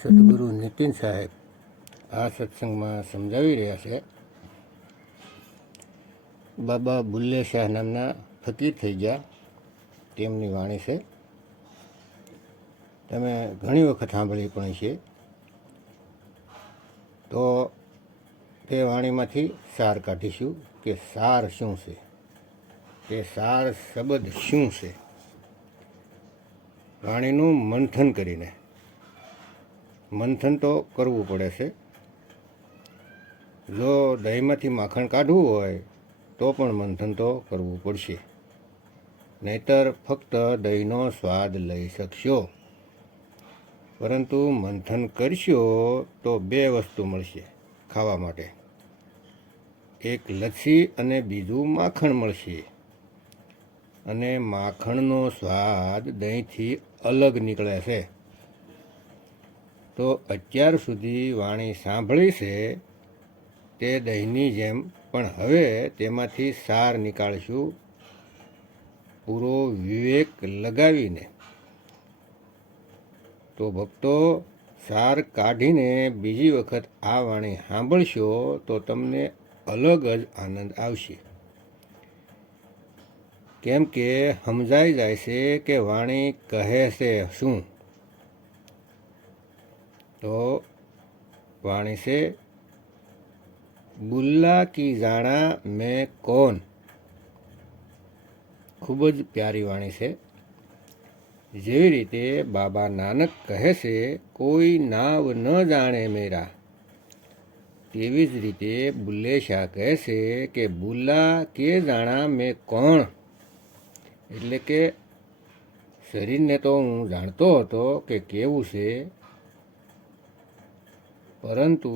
સદગુરુ નીતિન સાહેબ આ સત્સંગમાં સમજાવી રહ્યા છે. બાબા બુલ્લે શાહ નામના ફકીર થઈ ગયા તેમની વાણી છે. તમે ઘણી વખત સાંભળી પણ છે. તો તે વાણીમાંથી સાર કાઢીશું કે સાર શું છે, કે સાર શબ્દ શું છે. વાણીનું મંથન કરીને, મંથન તો કરવું પડે છે. જો દહીંમાંથી માખણ કાઢવું હોય તો પણ મંથન તો કરવું પડશે, નહીતર ફક્ત દહીંનો સ્વાદ લઈ શકશો. પરંતુ મંથન કરશો તો બે વસ્તુ મળશે ખાવા માટે, એક લસ્સી અને બીજું માખણ મળશે. અને માખણનો સ્વાદ દહીંથી અલગ નીકળે છે. તો અત્યાર સુધી વાણી સાંભળી છે તે દહીંની જેમ, પણ હવે તેમાંથી સાર નીકાળશું પૂરો વિવેક લગાવીને. તો ભક્તો, સાર કાઢીને બીજી વખત આ વાણી સાંભળશો તો તમને અલગ જ આનંદ આવશે. કેમ કે સમજાઈ જાય છે કે વાણી કહે છે શું. તો વાણી છે, બુલ્લા કી જાણા મેં કોન. ખૂબ જ પ્યારી વાણી છે. જેવી રીતે બાબા નાનક કહે છે, કોઈ નાવ ન જાણે મેરા, તેવી જ રીતે બુલ્લે શાહ કહે છે કે બુલ્લા કે જાણા મેં કોણ. એટલે કે શરીરને તો હું જાણતો હતો કે કેવું છે, પરંતુ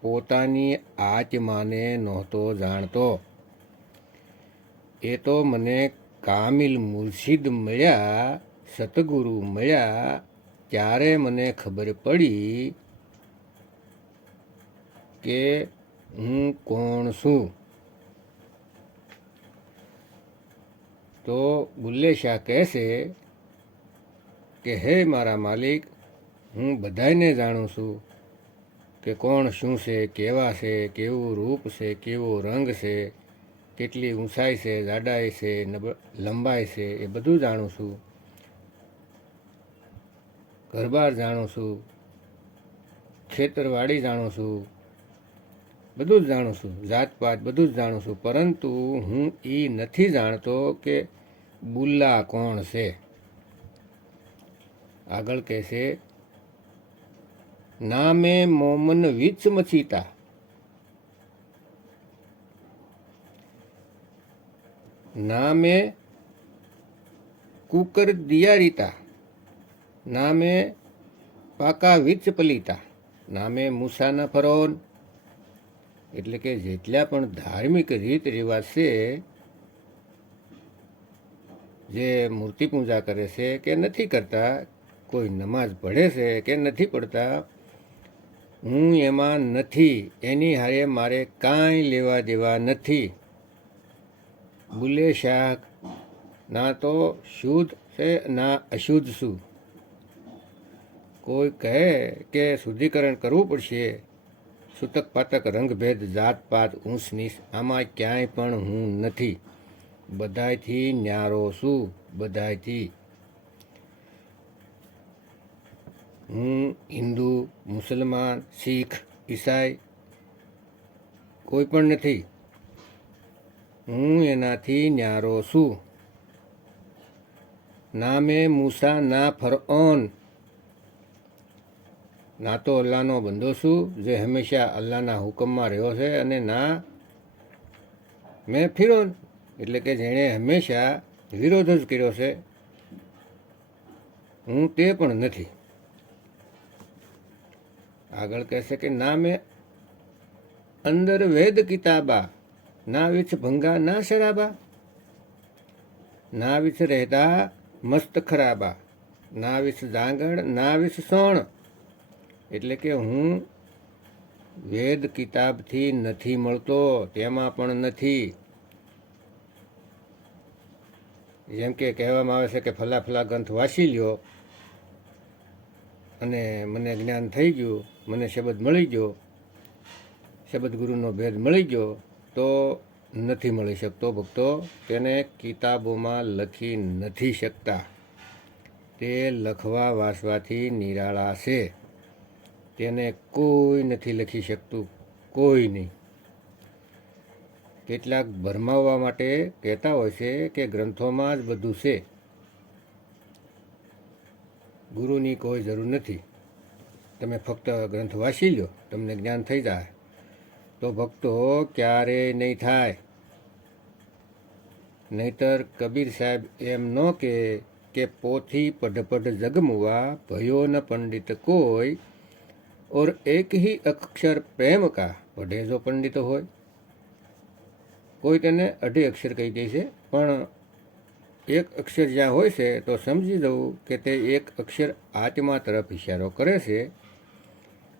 પોતાની આત્માને નહોતો જાણતો. એ તો મને કામિલ મુર્શિદ મળ્યા, સતગુરુ મળ્યા, ત્યારે મને ખબર પડી કે હું કોણ છું. તો બુલ્લે શાહ કહે છે કે હે મારા માલિક, હું બધાને જાણું છું કે કોણ શું છે, કેવા છે, કેવું રૂપ છે, કેવો રંગ છે, કેટલી ઊંચાઈ છે, જાડાઈ છે, લંબાઈ છે, એ બધું જાણું છું. ઘરબાર જાણું છું, ખેતરવાડી જાણું છું, બધું જ જાણું છું, જાતપાત બધું જ જાણું છું. પરંતુ હું એ નથી જાણતો કે બુલ્લા કોણ છે. આગળ કહેશે, નામે મોમન વિચ મચીતા, નામે કુકર દિયારીતા, નામે પાકા વિચ પલીતા, નામે મૂસાના ફરોન. એટલે કે જેટલા પણ ધાર્મિક રીત રિવાજ છે, જે મૂર્તિ પૂજા કરે છે કે નથી કરતા, કોઈ નમાઝ પઢે છે કે નથી પડતા, હું એમાં નથી. એની હારે મારે કાંઈ લેવા દેવા નથી. બુલ્લે શાહ ના તો શુદ્ધ છે ના અશુદ્ધ છું. કોઈ કહે કે શુદ્ધિકરણ કરવું પડશે, સૂતક પાતક રંગભેદ જાતપાત ઊંચ નીચ, આમાં ક્યાંય પણ હું નથી. બધાયથી ન્યારો છું, બધાયથી. હું હિન્દુ, મુસલમાન, શીખ, ઈસાઈ કોઈ પણ નથી. હું એનાથી ન્યારો છું. ના મેં મૂસા ના ફરઓન, ના તો અલ્લાહનો બંદો છું જે હંમેશા અલ્લાહના હુકમમાં રહ્યો છે, અને ના મેં ફિરોન, એટલે કે જેણે હંમેશા વિરોધ જ કર્યો છે. હું તે પણ નથી. આગળ કહેશે કે ના મેં અંદર વેદ કિતાબા, ના વિચ ભંગા ના શરાબા, ના વિચ રહેતા મસ્ત ખરાબા, ના વિચ જાંગણ ના વિચ સોણ. એટલે કે હું વેદ કિતાબથી નથી મળતો, તેમાં પણ નથી. જેમ કે કહેવામાં આવે છે કે ફલા ફલા ગ્રંથ વાંચી લ્યો અને મને જ્ઞાન થઈ ગયું, મને શબ્દ મળી ગયો, શબ્દ ગુરુનો ભેદ મળી ગયો, તો નથી મળી શકતો ભક્તો. તેને કિતાબોમાં લખી નથી શકતા. તે લખવા વાંચવાથી નિરાળા છે. તેને કોઈ નથી લખી શકતું, કોઈ નહીં. કેટલાક ભરમાવવા માટે કહેતા હોય છે કે ગ્રંથોમાં જ બધું છે, ગુરુની કોઈ જરૂર નથી, તમે ફક્ત ગ્રંથ વાંચી લો, તમને જ્ઞાન થઈ જાય. તો ભક્તો ક્યારેય નહીં થાય. નહીતર કબીર સાહેબ એમ ન કે પોથી પઢ પઢ જગમુવા, ભયો ન પંડિત કોઈ, ઓર એક હી અક્ષર પ્રેમ કા, પઢે જો પંડિત હોય. કોઈ તેને અઢી અક્ષર કહી દે છે, પણ એક અક્ષર જ્યાં હોય છે તો સમજી દઉં કે તે એક અક્ષર આત્મા તરફ ઇશારો કરે છે.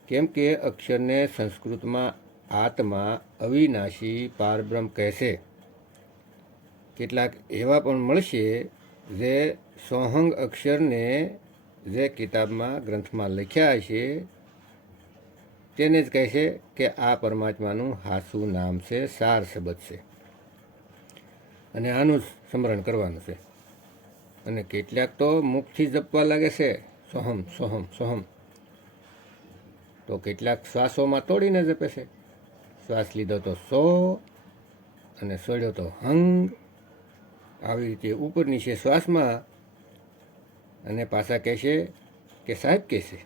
કેમ કે અક્ષરને સંસ્કૃતમાં આત્મા, અવિનાશી, પારબ્રહ્મ કહે છે. કેટલાક એવા પણ મળશે જે સોહંગ અક્ષરને જે કિતાબમાં ગ્રંથમાં લખ્યા છે તેને જ કહે છે કે આ પરમાત્માનું હાસું નામ છે, સાર શબ્દ છે અને આનું જ સ્મરણ કરવાનું છે. અને કેટલાક તો મુખથી જપવા લાગે છે સોહમ સોહમ સોહમ, તો કેટલાક શ્વાસોમાં તોડીને જપે છે. શ્વાસ લીધો તો સો અને છોડ્યો તો હંગ, આવી રીતે ઉપર નીચે શ્વાસમાં, અને પાછા કહેશે કે સાહેબ કહેશે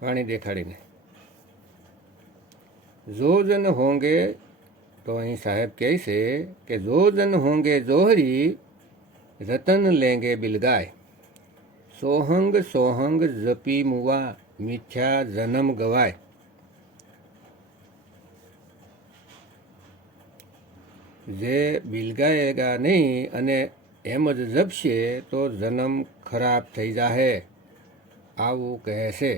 વાણી દેખાડીને, જો જન હોંગે, તો અહીં સાહેબ કહે છે કે જો જન હોંગે જોહરી, રતન લેંગે બિલગાય, સોહંગ સોહંગ જપી મુવા, મિથ્યા જન્મ ગવાય. જે બિલગાયેગા નહીં અને એમ જ જપશે તો જન્મ ખરાબ થઈ જાહે, આવું કહે છે.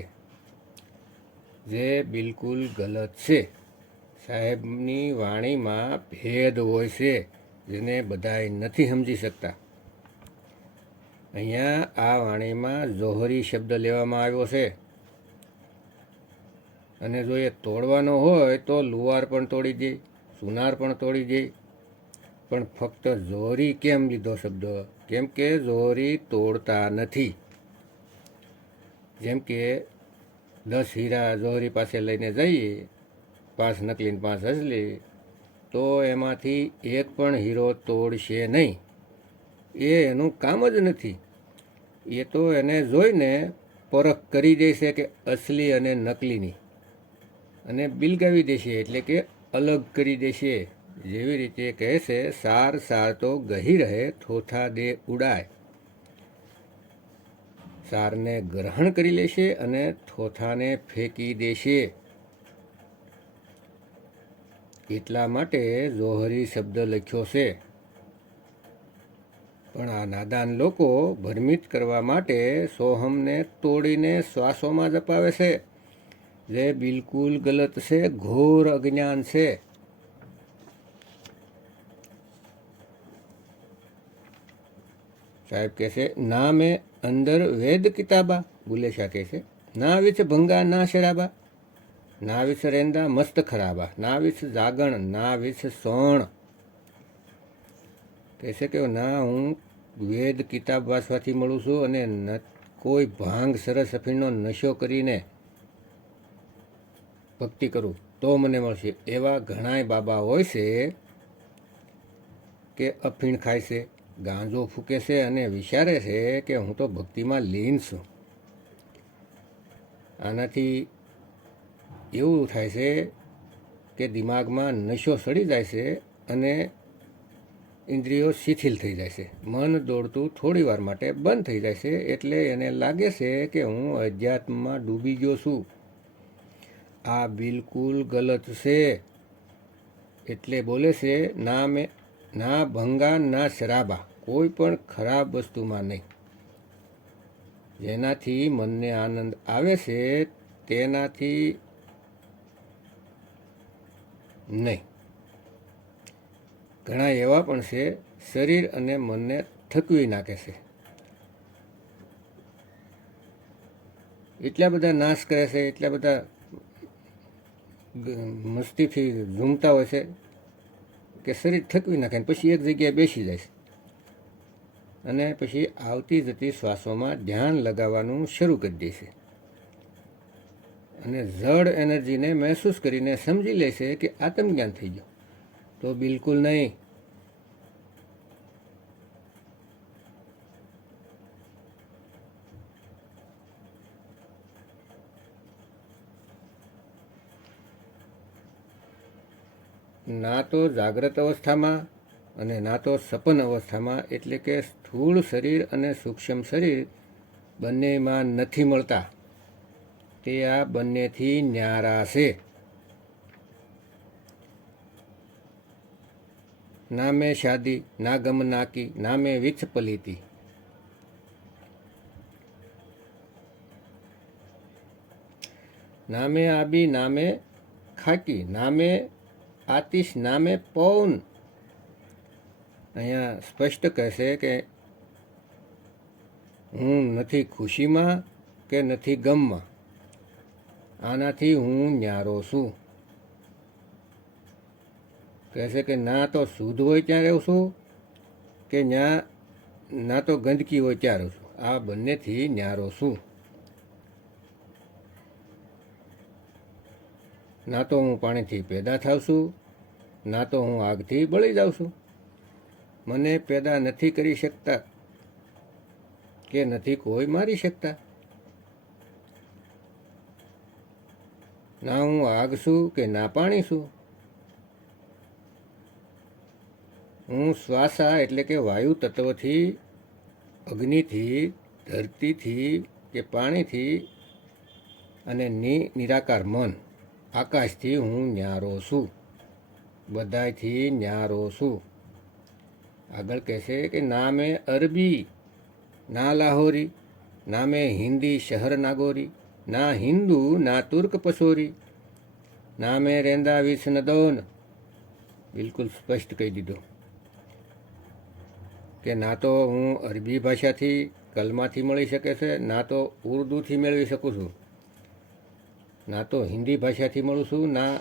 જે બિલકુલ ગલત છે. સાહેબની વાણીમાં ભેદ હોય છે જેને બધાય નથી સમજી શકતા. અહીંયા આ વાણીમાં જોહરી શબ્દ લેવામાં આવ્યો છે, અને જો એ તોડવાનો હોય તો લુવાર પણ તોડી દે, સુનાર પણ તોડી દે, પણ ફક્ત જોહરી કેમ લીધો શબ્દ? કેમ કે જોહરી તોડતા નથી. જેમ કે 10 હીરા જોહરી પાસે લઈને જઈએ, 5 નકલી 5 અસલી, તો એમાંથી એક પણ હીરો તોડશે નહીં. એ એનું કામ જ નથી. એ તો એને જોઈને પરખ કરી દેશે કે અસલી અને નકલીની, અને બિલગાવી દેશે, એટલે કે અલગ કરી દેશે. જેવી રીતે કહે છે, સાર સાર તો ગહી રહે, થોથા દે ઉડાય. સારને ગ્રહણ કરી લેશે અને થોથાને ફેંકી દેશે. એટલા માટે જોહરી શબ્દ લખ્યો છે. પણ આ નાદાન લોકો ભ્રમિત કરવા માટે સોહમને તોડીને શ્વાસોમાં જપાવે છે, જે બિલકુલ ગલત છે, ઘોર અજ્ઞાન છે. સાહેબ કહે છે, ના મેં અંદર વેદ કિતાબા, બુલેશા કહે છે, ના વિચ ભંગા ના શરાબા, ના વિચ રેંદા મસ્ત ખરાબા, ના વિચ જાગણ, ના વિચ સોણ. કહે છે કે ના હું વેદ કિતાબ વાંચવાથી મળું છું, અને કોઈ ભાંગ સરસ અફીણનો નશો કરીને ભક્તિ કરું તો મને મળશે. એવા ઘણાય બાબા હોય છે કે અફીણ ખાય છે, ગાંજો ફૂકે છે અને વિચારે છે કે હું તો ભક્તિમાં લીન છું. આનાથી એવું થાય છે કે દિમાગમાં નશો સડી જાય છે અને ઇન્દ્રિયો શિથિલ થઈ જાય છે. મન દોડતું થોડી વાર માટે બંધ થઈ જાય છે, એટલે એને લાગે છે કે હું અધ્યાત્મમાં ડૂબી ગયો છું. આ બિલકુલ ગલત છે. એટલે બોલે છે, ના ભંગા ના શરાબા, કોઈ પણ ખરાબ વસ્તુમાં નહીં. જેનાથી મનને આનંદ આવે છે તેનાથી નહીં. ઘણા એવા પણ છે શરીર અને મનને થકવી નાખે છે. એટલા બધા નાશ કરે છે, એટલા બધા મસ્તીથી ઝૂમતા હોય છે કે શરીર થકવી નાખે ને પછી એક જગ્યાએ બેસી જાય છે અને પછી આવતી જતી શ્વાસોમાં ધ્યાન લગાવવાનું શરૂ કરી દે છે અને જડ એનર્જીને મહેસૂસ કરીને સમજી લે છે કે આત્મજ્ઞાન થઈ ગયું. તો બિલકુલ નહીં. ના તો જાગ્રત અવસ્થામાં અને ના તો સપન અવસ્થામાં, એટલે કે સ્થૂળ શરીર અને સૂક્ષ્મ શરીર બંનેમાં નથી મળતા. તે આ બંનેથી ન્યારા છે. ના મેં શાદી ના ગમ નાકી ના મેં વિચ્છ પલીતી. ના મેં આબી ના મેં ખાકી ના મેં આતિશ નામે પૌન. અહીંયા સ્પષ્ટ કહેશે કે હું નથી ખુશીમાં કે નથી ગમમાં, આનાથી હું ન્યારો છું. કહેશે કે ના તો શુદ્ધ હોય ત્યાં રહું છું કે ના તો ગંદકી હોય ત્યાં રહું છું, આ બંનેથી ન્યારો છું. ના તો હું પાણીથી પેદા થાઉં છું, ના તો હું આગથી બળી જાઉં છું. મને પેદા નથી કરી શકતા કે નથી કોઈ મારી શકતા. ના હું આગ છું કે ના પાણી છું. હું શ્વાસા એટલે કે વાયુ તત્વથી, અગ્નિથી, ધરતીથી કે પાણીથી અને નિરાકાર મન આકાશથી હું ન્યારો છું. બધાથી ન્યારો છું. આગળ કહેશે કે ના મેં અરબી ના લાહોરી ના મેં હિન્દી શહર નાગોરી ના હિન્દુ ના તુર્ક પસોરી ના મેં રેંદા વિસ નદોન. બિલકુલ સ્પષ્ટ કહી દીધું કે ના તો હું અરબી ભાષાથી કલમાથી મળી શકે છે, ના તો ઉર્દૂથી મેળવી શકું છું, ના તો હિન્દી ભાષાથી મળું છું, ના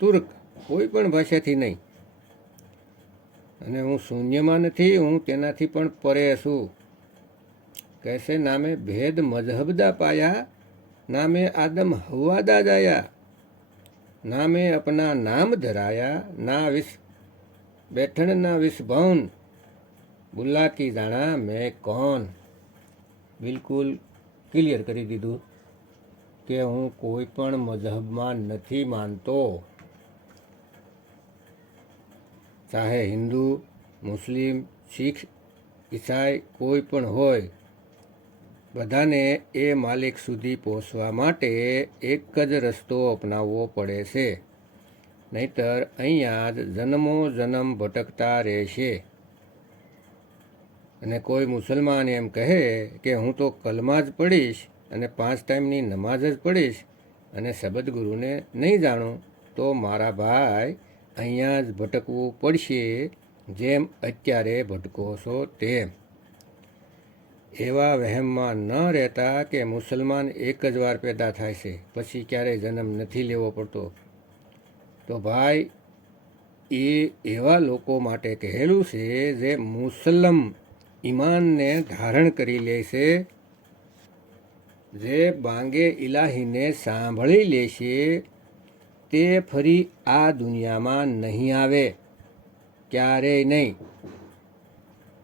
તુર્ક, કોઈ પણ ભાષાથી નહીં. અને હું શૂન્યમાં નથી, હું તેનાથી પણ પરે છું. કહેશે ના મેં ભેદ મઝહબદા પાયા ના મેં આદમ હવાદા જાયા ના મેં અપના નામ ધરાયા ના વિસ બેઠણ ના વિસ ભવન બુલ્લા કી જાણા મેં કોણ. બિલકુલ ક્લિયર કરી દીધું કે હું કોઈ પણ મઝહબમાં નથી માનતો. ચાહે હિન્દુ, મુસ્લિમ, શીખ, ઈસાઈ કોઈ પણ હોય, બધાને એ માલિક સુધી પહોંચવા માટે એક જ રસ્તો અપનાવવો પડે છે, નહીતર અહીંયા જ જન્મો જન્મ ભટકતા રહેશે. અને કોઈ મુસલમાન એમ કહે કે હું તો કલમા જ પડીશ અને 5 ટાઈમની નમાઝ જ પડીશ અને સબદગુરુને નહીં જાણું, તો મારા ભાઈ અહીંયા જ ભટકવું પડશે, જેમ અત્યારે ભટકો છો તેમ. એવા વહેમમાં ન રહેતા કે મુસલમાન એક જ વાર પેદા થાય છે, પછી ક્યારેય જન્મ નથી લેવો પડતો. તો ભાઈ એ એવા લોકો માટે કહેલું છે જે મુસલમ ઈમાનને ધારણ કરી લે છે, જે બાંગે ઇલાહીને સાંભળી લેશે, તે ફરી આ દુનિયામાં નહીં આવે, ક્યારેય નહીં.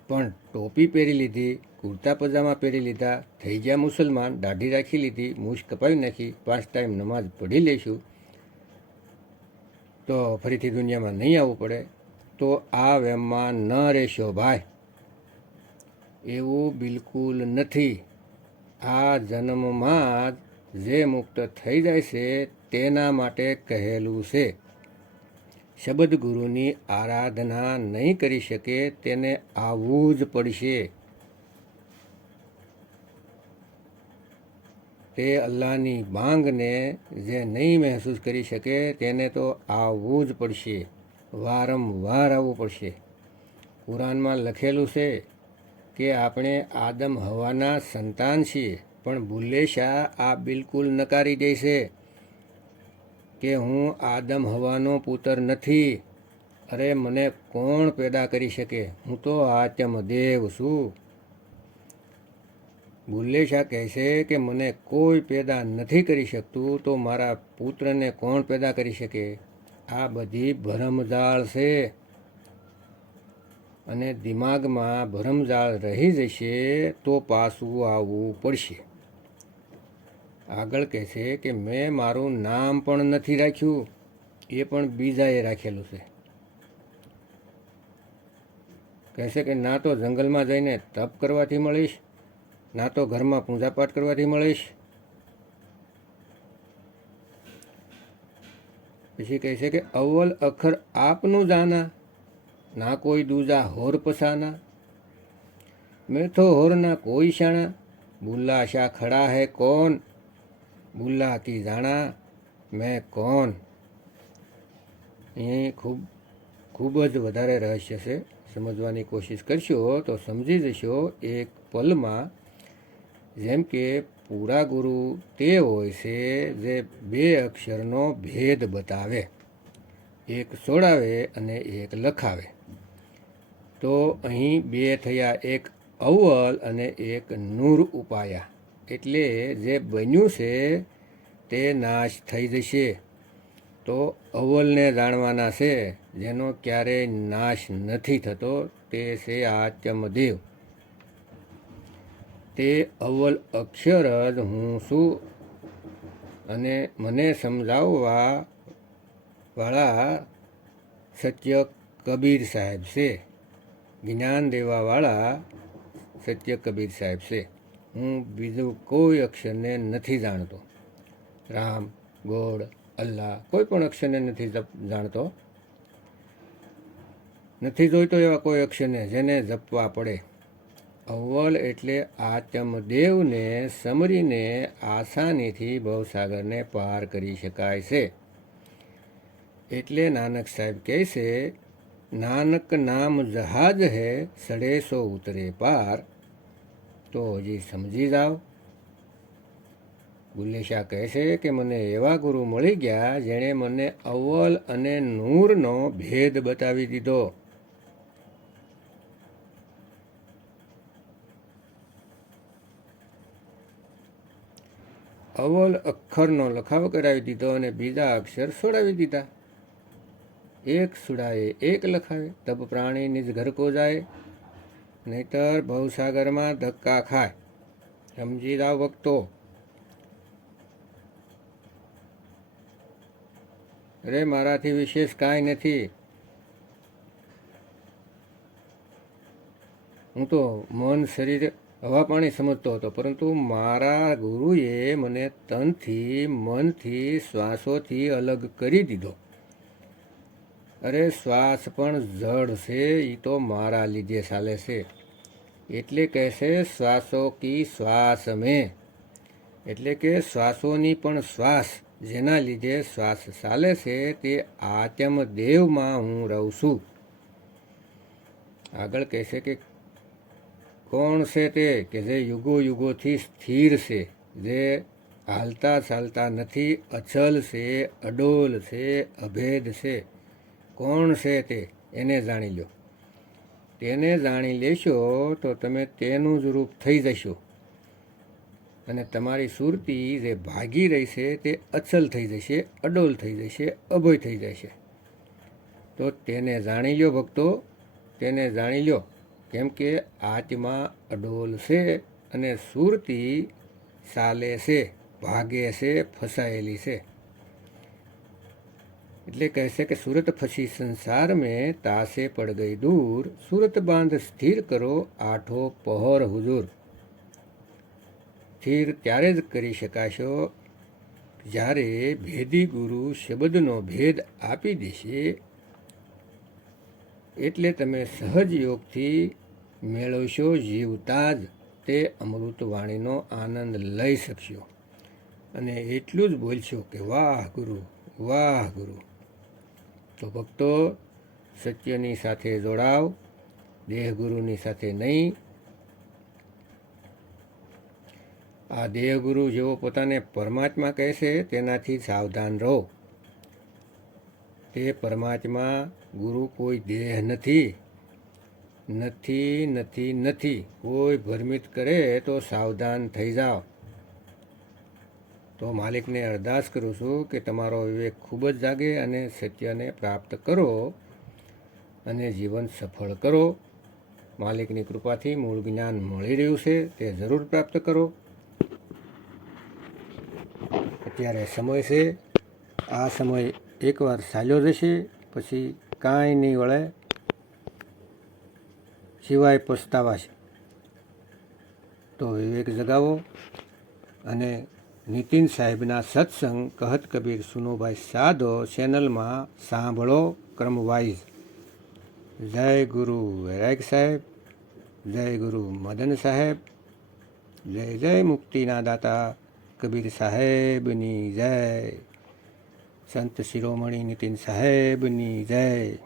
પણ ટોપી પહેરી લીધી, કુર્તા પજામા પહેરી લીધા, થઈ ગયા મુસલમાન, દાઢી રાખી લીધી, મૂછ કપાવી નાખી, 5 ટાઈમ નમાઝ પઢી લઈશું, તો ફરીથી દુનિયામાં નહીં આવવું પડે, તો આ વહેમમાં ન રહેશો ભાઈ. એવું બિલકુલ નથી. આ જન્મમાં જ જે મુક્ત થઈ જાય છે તેના માટે કહેલું છે. શબ્દ ગુરુની આરાધના નહીં કરી શકે તેને આવવું જ પડશે. તે અલ્લાહની બાંગને જે નહીં મહેસૂસ કરી શકે તેને તો આવવું જ પડશે, વારંવાર આવવું પડશે. કુરાનમાં લખેલું છે કે આપણે આદમ હવાના સંતાન છીએ પણ ભુલ્લે શાહ આ બિલકુલ નકારી દે છે કે હું આદમ હવાનો પુત્ર નથી. અરે મને કોણ પેદા કરી શકે? હું તો આત્મદેવ છું. ભુલ્લે શાહ કહે છે કે મને કોઈ પેદા નથી કરી શકતું, તો મારા પુત્રને કોણ પેદા કરી શકે? આ બધી ભરમજાળ છે, અને દિમાગમાં ભરમજાળ રહી જશે તો પાછું આવવું પડશે. આગળ કહે છે કે મેં મારું નામ પણ નથી રાખ્યું, એ પણ બીજાએ રાખેલું છે. કહેશે કે ના તો જંગલમાં જઈને તપ કરવાથી મળીશ, ના તો ઘરમાં પૂજાપાઠ કરવાથી મળીશ. પછી કહે છે કે અવ્વલ અખર આપનું જાના, ના કોઈ દૂજા હોર પસાના. મેં તો હોરના કોઈ શાણા, બુલ્લા શાહ ખડા હૈ કોણ, બુલ્લા કી જાણા મેં કોણ. એ ખૂબ જ વધારે રહસ્ય છે. સમજવાની કોશિશ કરશો તો સમજી જશો એક પલમાં. જેમ કે પૂરા ગુરુ તે હોય છે જે બે અક્ષરનો ભેદ બતાવે, એક સોડાવે અને એક લખાવે. તો અહીં બે થયા, એક અવ્વલ અને એક નૂર ઉપાયા. એટલે જે બન્યું છે તે નાશ થઈ જશે. તો અવ્વલને જાણવાના છે, જેનો ક્યારેય નાશ નથી થતો, તે છે આત્મદેવ. તે અવ્વલ અક્ષર જ હું છું. અને મને સમજાવવા વાળા સત્ય કબીર સાહેબ છે, જ્ઞાન દેવાવાળા સત્ય કબીર સાહેબ છે. હું બીજું કોઈ અક્ષરને નથી જાણતો. રામ, ગોડ, અલ્લાહ કોઈ પણ અક્ષરને નથી જાણતો. નથી જોઈતો એવા કોઈ અક્ષરને જેને જપવા પડે. અવ્વલ એટલે આત્મદેવને સમરીને આસાનીથી ભવસાગરને પાર કરી શકાય છે. એટલે નાનક સાહેબ કહે છે, નાનક નામ જહાજ હે સડે સો ઉતરે પાર. તો હજી સમજી જાઓ. ભુલ્લે શાહ કહે છે કે મને એવા ગુરુ મળી ગયા જેણે મને અવ્વલ અને નૂરનો ભેદ બતાવી દીધો. અવ્વલ અક્ષરનો લખાવ કરાવી દીધો અને બીજા અક્ષર છોડાવી દીધા. એક સુડાએ એક લખાવે, તબ પ્રાણી નિજ ઘર કો જાય, નહીતર ભવસાગરમાં ધક્કા ખાય. સમજી જાઓ ભક્તો. અરે મારાથી વિશેષ કાંઈ નથી. હું તો મન, શરીર, હવા પાણી સમજતો હતો, પરંતુ મારા ગુરુએ મને તનથી, મનથી, શ્વાસોથી અલગ કરી દીધો. અરે શ્વાસ પણ જડ છે, એ તો મારા લીધે ચાલે છે. એટલે કહેશે શ્વાસો કી શ્વાસ મેં. એટલે કે શ્વાસોની પણ શ્વાસ, જેના લીધે શ્વાસ ચાલે છે, તે આત્મદેવમાં હું રહું છું. આગળ કહેશે કે કોણ છે તે કે જે યુગો યુગોથી સ્થિર છે, જે હાલતા ચાલતા નથી, અચલ છે, અડોલ છે, અભેદ છે. કોણ છે તે? એને જાણી લો. તેને જાણી લેશો તો તમે તેનું જ રૂપ થઈ જશો. અને તમારી સુરતી જે ભાગી રહી છે તે અચલ થઈ જશે, અડોલ થઈ જશે, અભય થઈ જશે. તો તેને જાણી લો ભક્તો, તેને જાણી લો. કેમ કે આત્મા અડોલ છે અને સુરતી ચાલે છે, ભાગે છે, ફસાયેલી છે. એટલે કહેશે કે સુરત ફસી સંસાર મેં, તાસે પડ ગઈ દૂર, સુરત બાંધ સ્થિર કરો, આઠો પહોર હુજૂર. સ્થિર ત્યારે જ કરી શકાશો જ્યારે ભેદી ગુરુ શબ્દનો ભેદ આપી દેશે. એટલે તમે સહજ યોગથી મેળવશો, જીવતા જ તે અમૃત વાણીનો આનંદ લઈ શકશો. અને એટલું જ બોલશો કે વાહ ગુરુ, વાહ ગુરુ. તો ભક્તો, સત્યની સાથે જોડાવ, દેહગુરુની સાથે નહીં. આ દેહગુરુ જેવો પોતાને પરમાત્મા કહે છે તેનાથી સાવધાન રહો. તે પરમાત્મા ગુરુ કોઈ દેહ નથી. નથી નથી નથી. કોઈ ભ્રમિત કરે તો સાવધાન થઈ જાઓ. તો માલિકને અરદાસ કરું છું કે તમારો વિવેક ખૂબ જ જાગે અને સત્યને પ્રાપ્ત કરો અને જીવન સફળ કરો. માલિકની કૃપાથી મૂળ જ્ઞાન મળી રહ્યું છે તે જરૂર પ્રાપ્ત કરો. અત્યારે સમય છે, આ સમય એકવાર ચાલ્યો જશે પછી કાંઈ નહીં વળે સિવાય પછતાવા છે. તો વિવેક જગાવો અને નીતિન સાહેબના સત્સંગ કહત કબીર સુનોભાઈ સાધો ચેનલમાં સાંભળો ક્રમવાઇઝ. જય ગુરુ વૈરાગ સાહેબ, જય ગુરુ મદન સાહેબ, જય જય મુક્તિના દાતા કબીર સાહેબની જય. સંત શિરોમણી નીતિન સાહેબની જય.